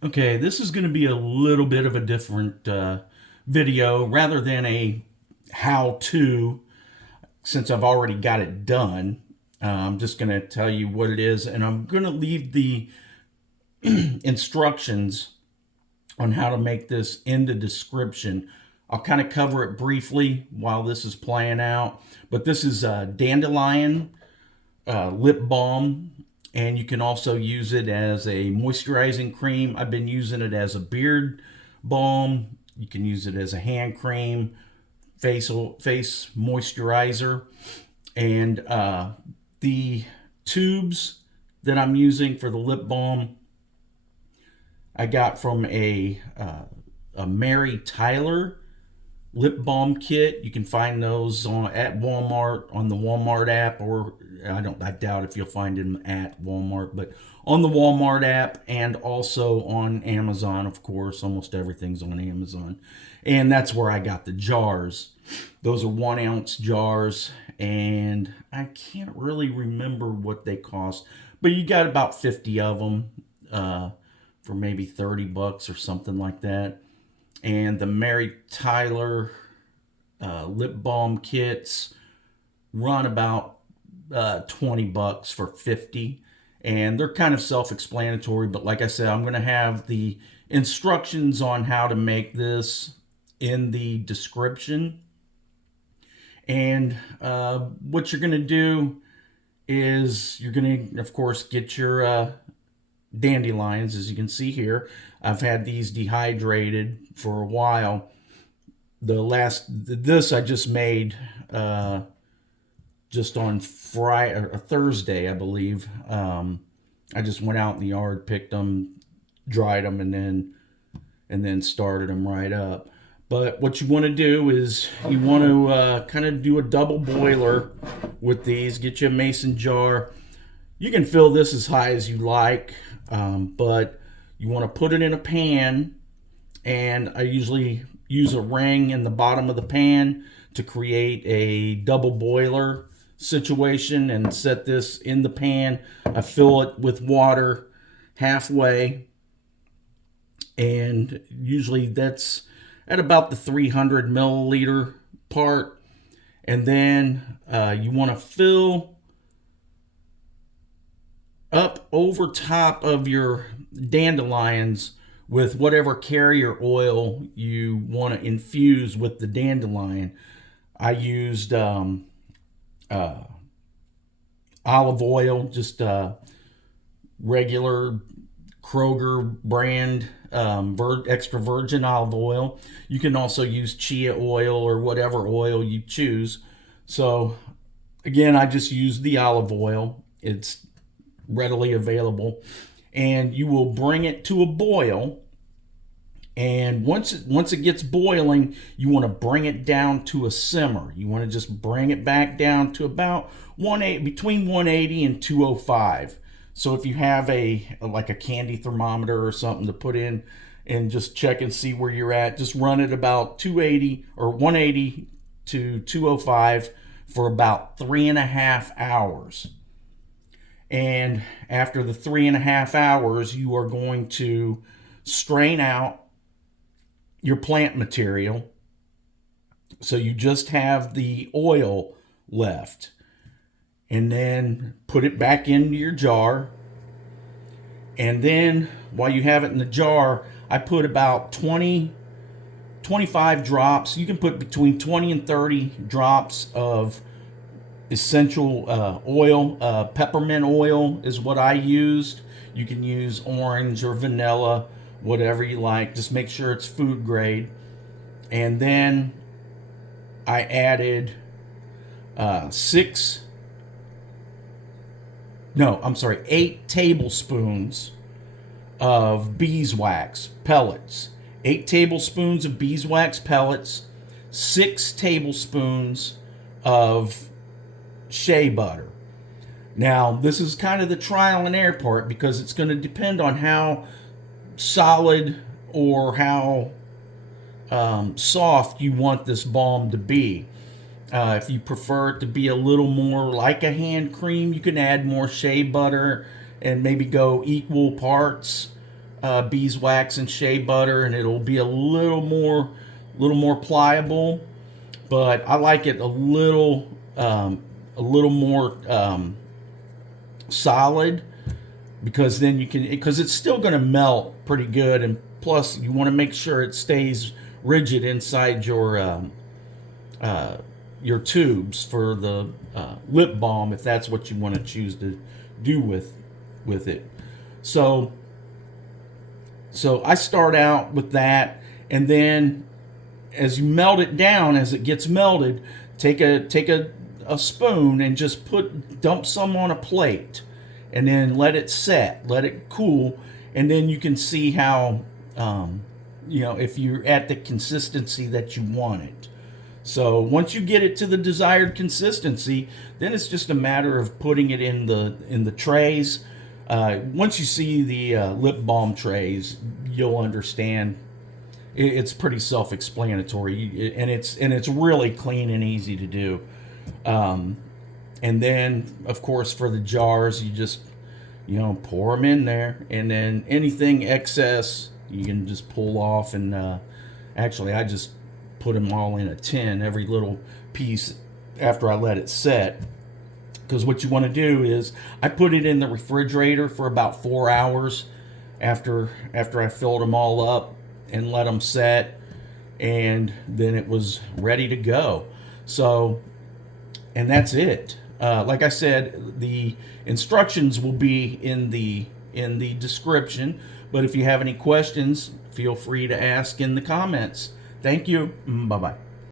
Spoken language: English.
Okay, this is going to be a little bit of a different video rather than a how-to, since I've already got it done. I'm just going to tell you what it is, and I'm going to leave the instructions on how to make this in the description. I'll kind of cover it briefly while this is playing out, but this is Dandelion lip balm, and you can also use it as a moisturizing cream. I've been using it as a beard balm. You can use it as a hand cream, face moisturizer, and the tubes that I'm using for the lip balm I got from a Mary Tyler lip balm kit. You can find those at Walmart on the Walmart app, or I doubt if you'll find them at Walmart, but on the Walmart app and also on Amazon, of course. Almost everything's on Amazon. And that's where I got the jars. Those are 1 ounce jars, and I can't really remember what they cost, but you got about 50 of them for maybe $30 or something like that. And the Mary Tyler lip balm kits run about $20 for 50, and they're kind of self-explanatory. But like I said, I'm going to have the instructions on how to make this in the description. And what you're going to do is you're going to, of course, get your dandelions, as you can see here. I've had these dehydrated for a while. This I just made just on Friday or Thursday, I believe. I just went out in the yard, picked them, dried them, and then started them right up. But what you want to do is you want to kind of do a double boiler with these. Get you a mason jar. You can fill this as high as you like, but you want to put it in a pan, and I usually use a ring in the bottom of the pan to create a double boiler situation and set this in the pan. I fill it with water halfway, and usually that's at about the 300 milliliter part. And then you want to fill up over top of your dandelions with whatever carrier oil you want to infuse with the dandelion. I used olive oil, just regular Kroger brand extra virgin olive oil. You can also use Chia Oil or whatever oil you choose. So again, I just use the olive oil. It's readily available, and you will bring it to a boil. And once it gets boiling, you want to bring it down to a simmer. You want to just bring it back down to about between 180 and 205. So if you have like a candy thermometer or something to put in and just check and see where you're at, just run it about 280 or 180 to 205 for about 3.5 hours. And after the 3.5 hours, you are going to strain out your plant material, so you just have the oil left. And then put it back into your jar. And then while you have it in the jar, I put about 25 drops. You can put between 20 and 30 drops of essential oil. Peppermint oil is what I used. You can use orange or vanilla, whatever you like. Just make sure it's food grade. And then I added 8 tablespoons of beeswax pellets. 8 tablespoons of beeswax pellets, 6 tablespoons of shea butter. Now, this is kind of the trial and error part, because it's going to depend on how solid or how soft you want this balm to be. If you prefer it to be a little more like a hand cream, you can add more shea butter and maybe go equal parts. beeswax and shea butter, and it'll be a little more pliable. But I like it a little more solid, because then you can, because it's still going to melt pretty good, and plus you want to make sure it stays rigid inside your tubes for the lip balm, if that's what you want to choose to do with it. So I start out with that, and then as you melt it down, as it gets melted, take a spoon and just dump some on a plate, and then let it set, let it cool, and then you can see how if you're at the consistency that you want it. So once you get it to the desired consistency, then it's just a matter of putting it in the trays. Once you see the lip balm trays, you'll understand. It's pretty self-explanatory, and it's really clean and easy to do. And then, of course, for the jars, you just pour them in there, and then anything excess you can just pull off. And actually, I just put them all in a tin, every little piece, after I let it set. Because what you want to do is, I put it in the refrigerator for about 4 hours after I filled them all up and let them set, and then it was ready to go. So, and that's it. Like I said, the instructions will be in the description, but if you have any questions, feel free to ask in the comments. Thank you. Bye-bye.